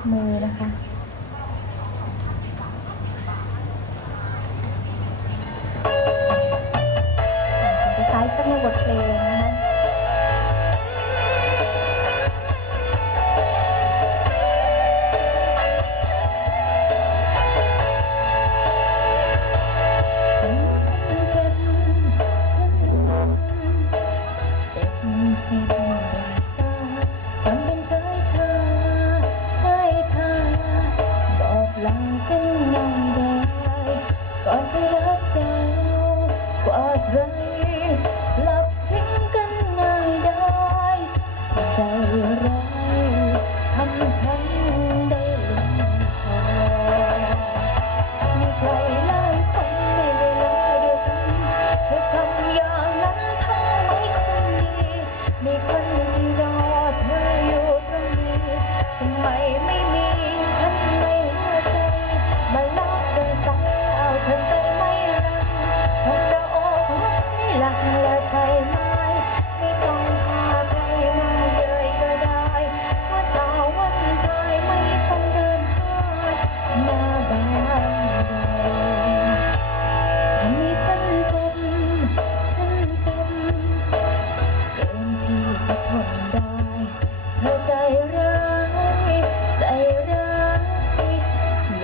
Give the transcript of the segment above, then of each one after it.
กมือนะคะ จะใช้เครื่มือบทเพลง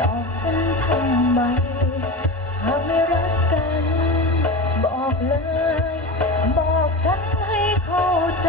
บอกฉันทำไม หากไม่รักกัน บอกเลย บอกฉันให้เข้าใจ